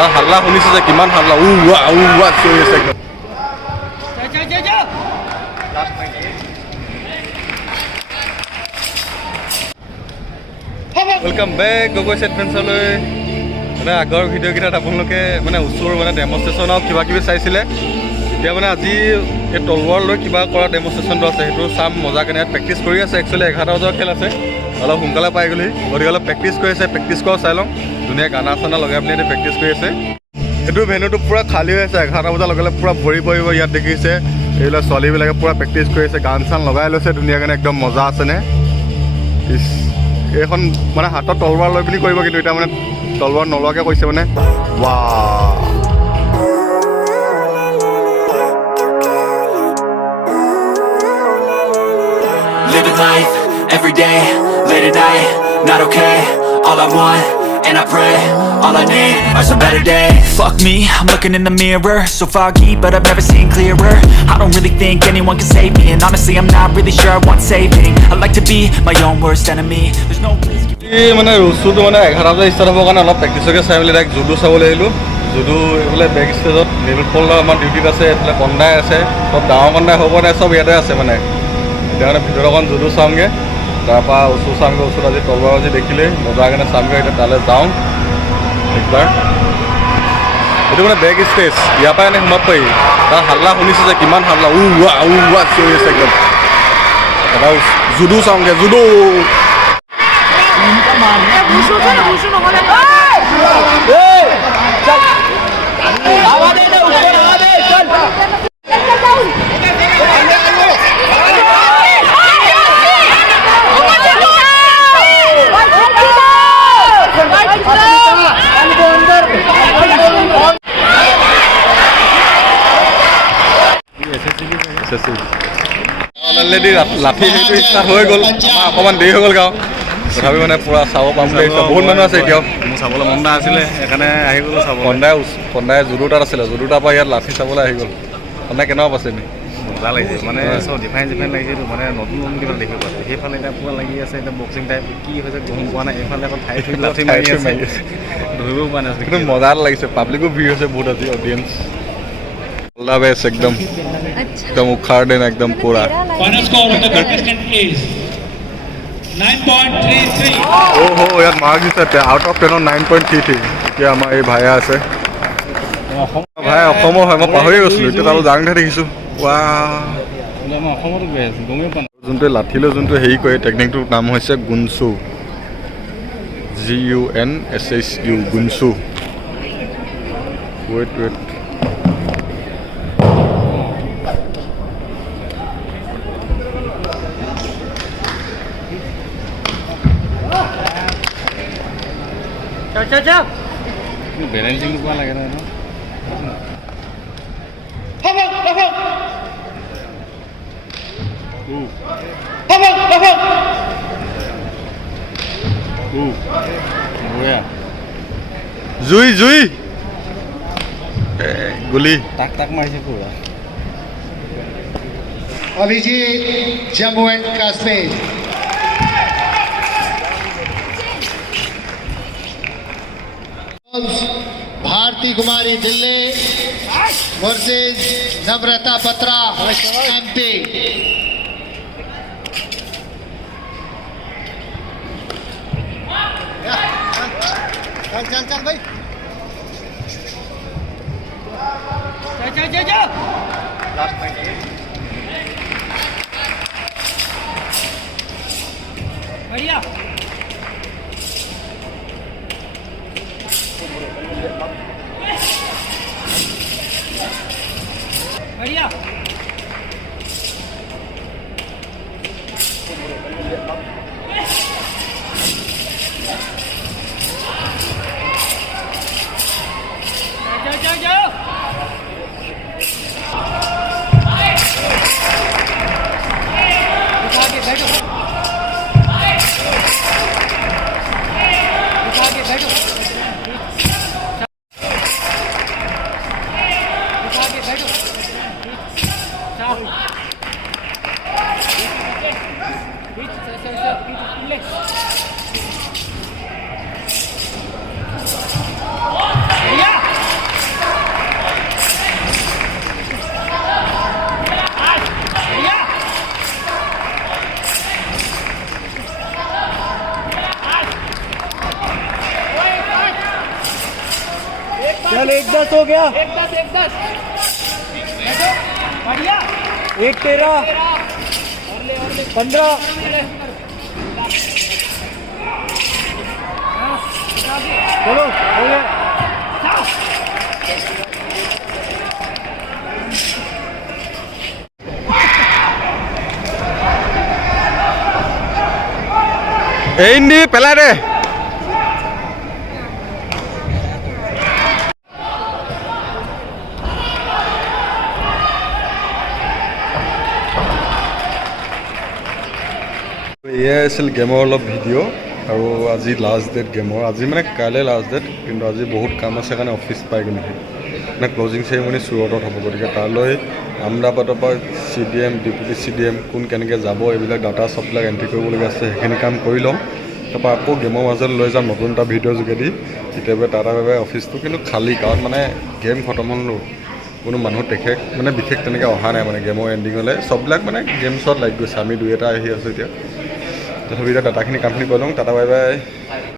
তাৰ হাল্লা শুনিছে যে কিমান হাল্লা চিঞৰি আছে একদম। ৱেলকাম বেক গগৈছ এডভেঞ্চাৰলৈ। মানে আগৰ ভিডিঅ'কেইটাত আপোনালোকে মানে ওচৰৰ মানে ডেমনষ্ট্ৰেশ্যন কিবা কিবি চাইছিলে। এতিয়া মানে আজি এই তলৱাৰ লৈ কিবা কৰা ডেমনষ্ট্ৰেশ্যনটো আছে, সেইটো চাম মজা কেনে। ইয়াত প্ৰেক্টিচ কৰি আছে, একচুৱেলি 11 বজাৰ খেল আছে, অলপ সোনকালে পাই গ'লি, গতিকে অলপ প্ৰেক্টিচ কৰি আছে। প্ৰেক্টিচ কৰা চাই লওঁ, ধুনীয়া গানা চানা লগাই পিনি এতিয়া প্ৰেক্টিচ কৰি আছে। এইটো ভেনুটো পূৰা খালী হৈ আছে, 11 বজাৰ লগে লগে পূৰা ভৰি পৰিব। ইয়াত দেখিছে এইবিলাক ছোৱালীবিলাকে পূৰা প্ৰেক্টিচ কৰি আছে, গান চান লগাই লৈছে ধুনীয়াকৈ, একদম মজা আছেনে। এইখন মানে হাতত তলৱাৰ লৈ পিনি কৰিব, কিন্তু এতিয়া মানে তলৱাৰ নলোৱাকৈ কৈছে মানে। Living life, every day, late at night, not okay. All I want, and I pray, all I need are some better days. Fuck me, I'm looking in the mirror, so foggy, but I've never seen clearer. I don't really think anyone can save me, and honestly I'm not really sure I want saving. I like to be my own worst enemy. There's no risk. এই মানে ৰুচুটো মানে 11 বজাত start হ'বৰ কাৰণে অলপ প্ৰেক্টিচকে চাই মেলি direct judo চাবলৈ আহিলোঁ। জুডো এইফালে বেক ষ্টেজত নীলপল আমাৰ ডিউটিত আছে, এইফালে কন্দাই আছে, চব ডাঙৰ কন্দাই হ'ব নাই, চব ইয়াতে আছে মানে। এতিয়া মানে ভিতৰত অকণ জুডো চামগৈ, তাৰপৰা ওচৰ চামগৈ। ওচৰত আজি তলৱাৰ আজি দেখিলে মজা কাৰণে চামগৈ। এতিয়া তালৈ যাওঁ একবাৰ। এইটো মানে বেক ষ্টেজ, ইয়াৰ পৰা এনেই সোমাব পাৰি। তাৰ হাল্লা শুনিছে যে কিমান হাল্লা চিঞৰি আছে একদম। এবাৰ জুডো চাওঁগৈ, জুডো। অলৰেডি লাঠি সেইটো ষ্টাৰ্ট হৈ গ'ল, আমাৰ অকণমান দেৰি হৈ গ'ল গাঁও, তথাপি মানে পূৰা চাব পাম বুলি আহিছে। বহুত মানুহ আছে এতিয়াও, মোৰ চাবলৈ মন এটা আছিলে, সেইকাৰণে আহি গ'লোঁ চাব। কন্দাই জুডো তাত আছিলে, জুডো তাৰ পৰা ইয়াত লাঠি চাবলৈ আহি গ'ল। কন্দাই কেনেকুৱা পাইছে নি? মজা লাগিছে, মানে চব ডিফাইন লাগিছে, মানে নতুন নতুন কিবা দেখিব পাইছে। সেইফালে এতিয়া পূৰা লাগি আছে, এতিয়া বক্সিং টাইপ কি হৈছে গম পোৱা নাই। এইফালে আকৌ ঠাই থৈ লাঠি মাৰি আছে, ধৰিবও পৰা নাই। কিন্তু মজা লাগিছে, পাব্লিকো ভিৰ হৈছে বহুত আজি, অডিয়েঞ্চ অলদা বেষ্ট একদম, একদম উখাৰ দেন একদম পুৰা। Final score of the contestant is 9.33. ইয়াত মাৰ্ক দিছে আউট অফ 10 9.33। এতিয়া আমাৰ এই ভাইয়া আছে, ভাই অসমৰ হয়, মই পাহৰি গৈছিলোঁ, এতিয়া তালৈ যাওঁতে দেখিছোঁ। অসমতো গৈ আছোঁ, গমেই পোৱা নাই। যোনটো লাঠিলৈ যোনটো হেৰি কৰে টেকনিকটোৰ নাম হৈছে গুনচু, GUNSHU, গুনচু। ৱেইট বেলেঞ্চিংটো পোৱা লাগে নহয় ন। জুই গুলি তাক মাৰিছে পুৰা। Abhijit Jammu and Kashmir Bharti Kumari Delhi versus Namrata Batra MP। चल भाई, चल। बढ़िया। बढ़िया। जाओ। बैठो। चल 1-10 हो गया 1-13 15 चलो हो गया এৰি পেলাই দে এয়াই আছিল গেমৰ অলপ ভিডিঅ' আৰু আজি লাষ্ট ডেট গেমৰ আজি মানে কাইলৈ লাষ্ট ডেট কিন্তু আজি বহুত কাম আছে কাৰণে অফিচ পাই গ'লো মানে ক্লজিং চেৰিমনি চুৰটত হ'ব গতিকে তালৈ আহমেদাবাদৰ পৰা CDM ডেপুটি CDM কোন কেনেকৈ যাব এইবিলাক ডাটা চববিলাক এণ্ট্ৰি কৰিবলগীয়া আছে সেইখিনি কাম কৰি ল'ম তাৰপৰা আকৌ গেমৰ মাজলৈ লৈ যাম নতুন এটা ভিডিঅ' যোগেদি কেতিয়াবা তাৰ বাবে অফিচটো কিন্তু খালী কাৰণ মানে গেম খতম হ'ল কোনো মানুহ মানে বিশেষ তেনেকৈ অহা নাই মানে গেমৰ এণ্ডিঙলৈ চববিলাক মানে গেমছত লাগি গৈছে আমি দুই এটা আহি আছোঁ এতিয়া তথাপি এতিয়া ডাটাখিনি কামখিনি কৰি লওঁ টাটা বাই বাই